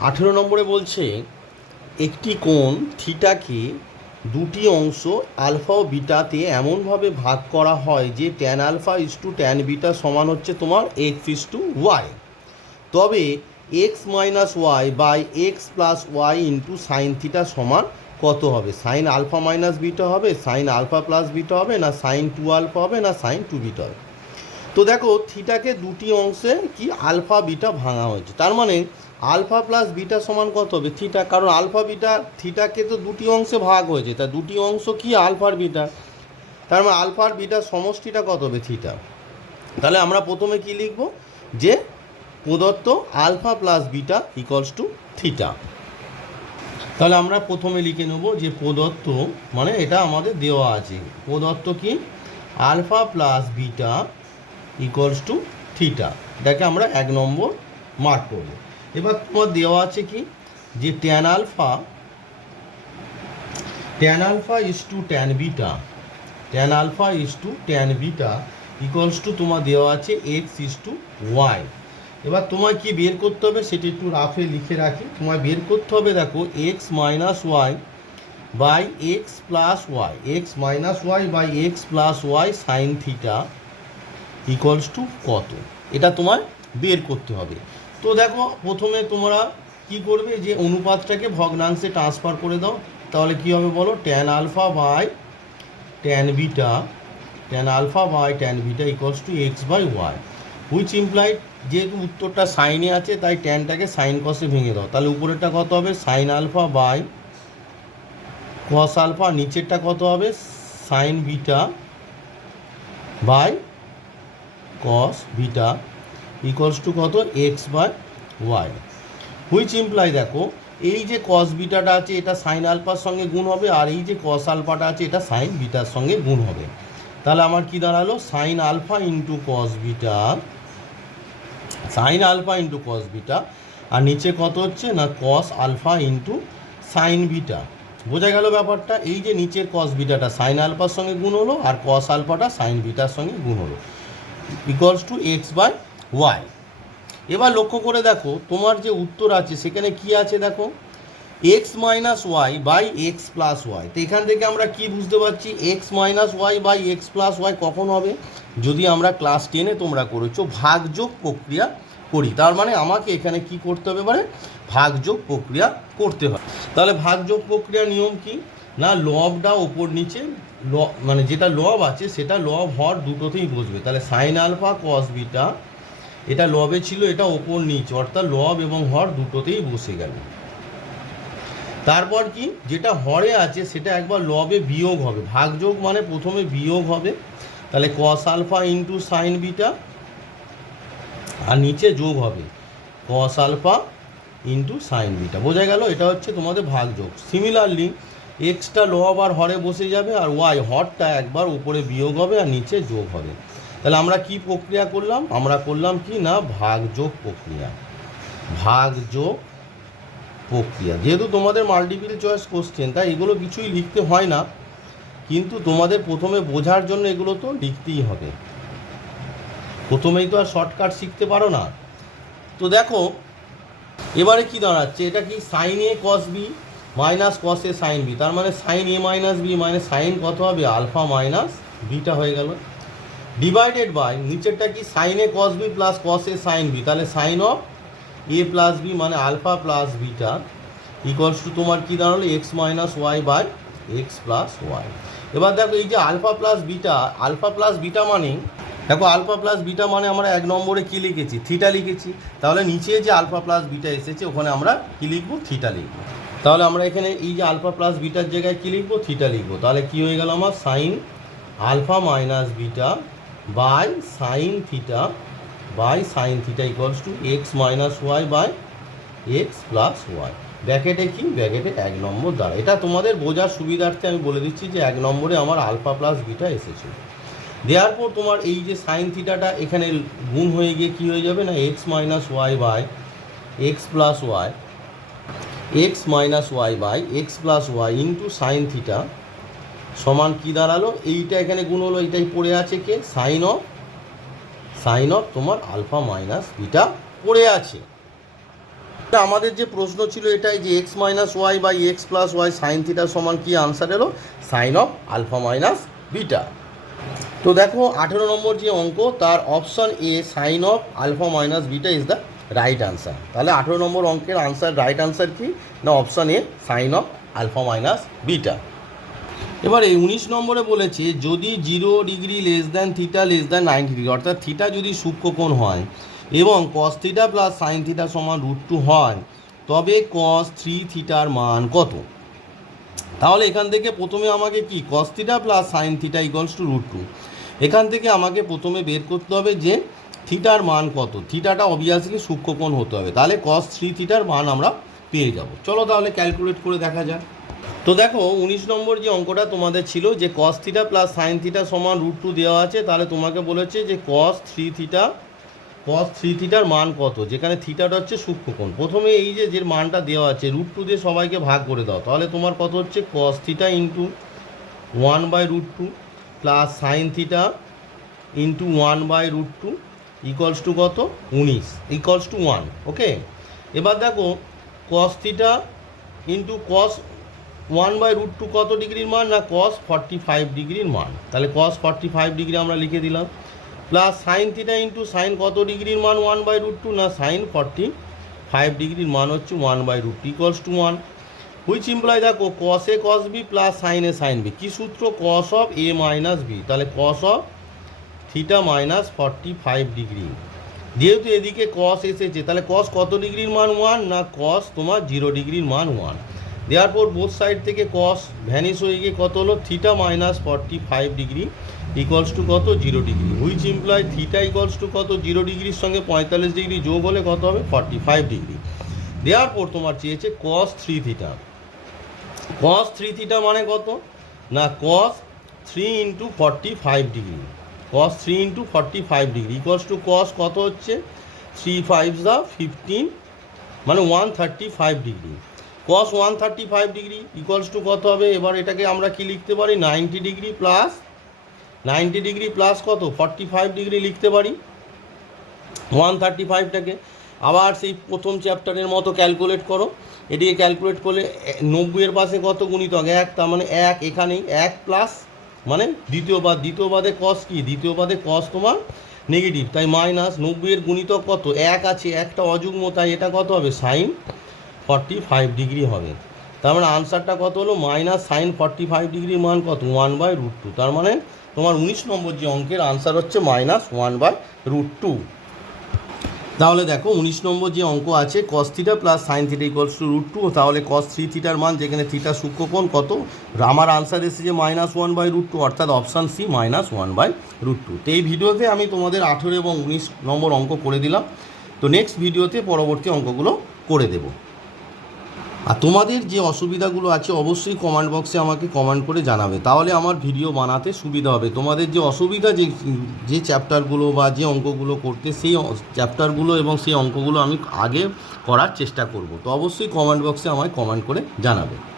আঠেরো নম্বরে বলছে, একটি কোণ থিটাকে দুটি অংশ আলফা ও বিটাতে এমনভাবে ভাগ করা হয় যে tan alpha is to tan beta সমান হচ্ছে তোমার এক্স ইস টু ওয়াই তবে x minus y by x plus y into sine theta সমান কত হবে? সাইন আলফা মাইনাস বিটা হবে সাইন আলফা প্লাস বিটা হবে, না সাইন টু আলফা হবে, না সাইন টু বিটা হবে? তো দেখো, থিটাকে দুটি অংশে কি আলফা বিটা ভাঙা হয়েছে। তার মানে আলফা প্লাস বিটা সমান কত হবে? থিটা, কারণ আলফা বিটা, থিটাকে তো দুটি অংশে ভাগ হয়েছে। তা দুটি অংশ কি? আলফার বিটা। তার মানে আলফার বিটার সমষ্টিটা কত হবে? থিটা। তাহলে আমরা প্রথমে কি লিখব? যে প্রদত্ত alpha plus beta equals to theta. তাহলে আমরা প্রথমে লিখে নেব যে প্রদত্ত মানে এটা আমাদের দেওয়া আছে। প্রদত্ত কি? Alpha plus beta equals to theta. এটাকে আমরা এক নম্বর মার্ক করব। এবার তোমার দেওয়া আছে কি? যে tan alpha tan alpha is to tan beta tan alpha is to tan beta equals to তোমার দেওয়া আছে এক্স ইস টু ওয়াই এবার তোমায় কি বের করতে হবে? সেটা একটু রাফে লিখে রাখি। তোমায় বের করতে হবে, দেখো x minus y by x plus y x minus y by x plus y sine theta equals to কত? এটা তোমার বের করতে হবে। তো দেখো, প্রথমে তোমরা কি করবে? যে অনুপাতটাকে ভগ্নাংশে ট্রান্সফার করে দাও। তাহলে কি হবে বলো? Tan alpha by tan beta tan alpha by tan beta equals to x by y which implied যেহেতু উত্তরটা সাইনে আছে, তাই ট্যানটাকে সাইন কসে ভেঙে দাও। তাহলে উপরেরটা কত হবে? Sine alpha by cos alpha নিচেরটা কত হবে? Sine beta by cos beta equals to কত? X by y which imply দেখো, এই যে কস বিটাটা আছে, এটা সাইন আলফার সঙ্গে গুণ হবে, আর এই যে কস আলফাটা আছে, এটা সাইন বিটার সঙ্গে গুণ হবে। তাহলে আমার কি দাঁড়াল? Sine alpha into cos beta sine alpha into cos beta, আর নিচে কত হচ্ছে? না cos alpha into sine beta. বোঝা গেল ব্যাপারটা? এই যে নিচের কস বিটাটা সাইন আলফার সঙ্গে গুণ হলো, আর কস আলফাটা সাইন বিটার সঙ্গে গুণ হলো। Equals to x by y এবার লক্ষ্য করে দেখো, তোমার যে উত্তর আছে, সেখানে কি আছে দেখো? X minus y by x plus y তো এখান থেকে আমরা কি বুঝতে পারছি? X minus y by x plus y কখন হবে? যদি আমরা ক্লাস টেনে তোমরা করেছ ভাগযোগ প্রক্রিয়া করি। তার মানে আমাকে এখানে কি করতে হবে মানে ভাগযোগ প্রক্রিয়া করতে হয় তাহলে ভাগযোগ প্রক্রিয়া নিয়ম কি? না লবটা ওপর নিচে ল মানে যেটা লব আছে, সেটা লব হর দুটোতেই বসবে। তাহলে সাইন আলফা কস বিটা এটা লবে ছিল, এটা ওপর নিচ, অর্থাৎ লব এবং হর দুটোতেই বসে গেল। তারপর কি? যেটা হরে আছে, সেটা একবার লবে বিয়োগ হবে। ভাগযোগ মানে প্রথমে বিয়োগ হবে। তাহলে cos alpha into sine beta আর নিচে যোগ হবে। Cos alpha into sine beta বোঝা গেল? এটা হচ্ছে তোমাদের ভাগযোগ। সিমিলারলি এক্সটা লব আর হরে বসে যাবে, আর ওয়াই হরটা একবার উপরে বিয়োগ হবে, আর নিচে যোগ হবে। তাহলে আমরা কি প্রক্রিয়া করলাম? আমরা করলাম কি না? ভাগযোগ প্রক্রিয়া। ভাগযোগ প্রক্রিয়া। যেহেতু তোমাদের মাল্টিপিল চয়েস কোশ্চেন তাই এগুলো কিছুই লিখতে হয় না। কিন্তু তোমাদের প্রথমে বোঝার জন্য এগুলো তো লিখতেই হবে। প্রথমেই তো আর শর্টকাট শিখতে পারো না। তো দেখো, এবারে কি দাঁড়াচ্ছে? এটা কি sine A cos B minus cos A sine B তার মানে সাইন এ মাইনাস বি মানে সাইন কত হবে? আলফা মাইনাস বিটা হয়ে গেল। ডিভাইডেড বাই নিচেরটা কি? Sine A cos B plus cos A sine B তাহলে sine of A plus B মানে alpha plus beta equals to তোমার কি দাঁড়াল? X minus y by x plus y এবার দেখো, এই যে alpha plus beta alpha plus beta মানে দেখো আলফা প্লাস বিটা মানে আমরা এক নম্বরে কি লিখেছি? থিটা লিখেছি। তাহলে নিচে যে আলফা প্লাস বিটা এসেছে, ওখানে আমরা কি লিখব? থিটা লিখব। তাহলে আমরা এখানে এই যে আলফা প্লাস বিটার জায়গায় কি লিখব? থিটা লিখব। তাহলে কী হয়ে গেল আমার? Sine alpha minus beta by sine theta, by sine theta equals to x minus y by x plus y ব্যাকেটে কি? ব্যাকেটে এক নম্বর দ্বারা। এটা তোমাদের বোঝার সুবিধার্থে আমি বলে দিচ্ছি যে এক নম্বরে আমার আলফা প্লাস বিটা এসেছে। দেওয়ার পর তোমার এই যে সাইন থিটাটা এখানে গুণ হয়ে গিয়ে কী হয়ে যাবে না? X minus y by x plus y x minus y by x plus y into sine theta. সমান কী দাঁড়াল? এইটা এখানে গুণ হলো, এইটাই পড়ে আছে কে? সাইন অফ সাইন অফ তোমার আলফা মাইনাস বিটা পড়ে আছে। আমাদের যে প্রশ্ন ছিল এটাই যে x minus y by x plus y sine থিটার সমান কি আনসার এলো? Sine of alpha minus beta তো দেখো, আঠেরো নম্বর যে অঙ্ক, তার option A sine of alpha minus beta is the right answer তাহলে আঠেরো নম্বর অঙ্কের আনসার রাইট আনসার কি? না option A sine of alpha minus beta এবারে উনিশ নম্বরে বলেছে, যদি zero degree less than theta less than ninety degree অর্থাৎ থিটা যদি সূক্ষ্মকোণ হয় এবং cos theta plus sine theta সমান রুট টু হয়, তবে কস থ্রি থিটার মান কত? তাহলে এখান থেকে প্রথমে আমাকে কি cos theta plus sine theta equals to root two এখান থেকে আমাকে প্রথমে বের করতে হবে যে থিটার মান কত থিটাটা অবভিয়াসলি সূক্ষ্মকোণ হতে হবে। তাহলে কস থ্রি থিটার মান আমরা পেয়ে যাব। চলো তাহলে ক্যালকুলেট করে দেখা যাক। তো দেখো, উনিশ নম্বর যে অঙ্কটা তোমাদের ছিল যে cos theta plus sine theta সমান রুট টু দেওয়া আছে, তাহলে তোমাকে বলেছে যে cos three theta cos three থিটার মান কত? যেখানে থিটাটা হচ্ছে সূক্ষ্মকোণ প্রথমে এই যে যে মানটা দেওয়া আছে রুট টু দিয়ে সবাইকে ভাগ করে দাও। তাহলে তোমার কত হচ্ছে? Cos theta into one by root two plus sine theta into one by root two equals to কত? উনিশ। ইকলস টু ওয়ান ওকে এবার দেখো cos theta into cos one by root two কত ডিগ্রির মান না কস ফর্টি ফাইভ ডিগ্রির মান? তাহলে কস ফর্টি ফাইভ ডিগ্রি আমরা লিখে দিলাম। Plus sine theta into sine কত ডিগ্রির মান ওয়ান বাই রুট টু না সাইন ফর্টি ফাইভ ডিগ্রির মান হচ্ছে one by root two equals to one which imply দেখো cos A cos B plus sine A sine B কী সূত্র? Cos of A minus B তাহলে cos of theta minus forty five degree. যেহেতু এদিকে কস এসেছে, তাহলে কস কত ডিগ্রির মান ওয়ান না কস তোমার জিরো ডিগ্রির মান ওয়ান দেওয়ার পর বোথ সাইড থেকে কস ভ্যানিস হয়ে গিয়ে কত হলো? Theta minus forty five degree equals to কত? Zero degree which imply theta equals to কত? জিরো ডিগ্রির সঙ্গে পঁয়তাল্লিশ ডিগ্রি যোগ হলে কত হবে? ফর্টি ফাইভ ডিগ্রি দেওয়ার পর তোমার চেয়েছে cos three theta cos three theta মানে কত? না cos three into forty five degree cos three into forty five degree equals to cos কত হচ্ছে? থ্রি ফাইভ দা ফিফটিন মানে one thirty five degree cos one thirty five degree equals to কত হবে? এবার এটাকে আমরা কি লিখতে পারি? Ninety degree plus ninety degree plus কত? ফর্টি ফাইভ ডিগ্রি লিখতে পারি। ওয়ান থার্টি ফাইভটাকে আবার সেই প্রথম চ্যাপ্টারের মতো ক্যালকুলেট করো। এটিকে ক্যালকুলেট করলে নব্বইয়ের পাশে কত গুণিতক এক, তার মানে এক এখানেই এক প্লাস মানে দ্বিতীয় বাদ দ্বিতীয় বাদে কস কি? দ্বিতীয় বাদে কস তোমার নেগেটিভ তাই মাইনাস নব্বইয়ের গুণিতক কত? এক আছে, একটা অযুগ্ম, তাই এটা কত হবে? সাইন ফর্টি ফাইভ ডিগ্রি হবে। তার মানে আনসারটা কত হলো? মাইনাস সাইন ফর্টি ফাইভ ডিগ্রির মান কত? ওয়ান বাই রুট টু তার মানে তোমার উনিশ নম্বর যে অঙ্কের আনসার হচ্ছে minus one by root two তাহলে দেখো, উনিশ নম্বর যে অঙ্ক আছে cos theta plus sine theta equals to root two তাহলে কস থ্রি থিটার মান যেখানে থিটা সূক্ষ্মকোণ কত? আমার আনসার এসেছে minus one by root two অর্থাৎ option C minus one by root two তো এই ভিডিওতে আমি তোমাদের আঠেরো এবং উনিশ নম্বর অঙ্ক করে দিলাম। তো নেক্সট ভিডিওতে পরবর্তী অঙ্কগুলো করে দেবো। আর তোমাদের যে অসুবিধাগুলো আছে, অবশ্যই কমেন্ট বক্সে আমাকে কমেন্ট করে জানাবে। তাহলে আমার ভিডিও বানাতে সুবিধা হবে। তোমাদের যে অসুবিধা যে যে চ্যাপ্টারগুলো বা যে অঙ্কগুলো করতে, সেই চ্যাপ্টারগুলো এবং সেই অঙ্কগুলো আমি আগে করার চেষ্টা করব। তো অবশ্যই কমেন্ট বক্সে আমায় কমেন্ট করে জানাবে।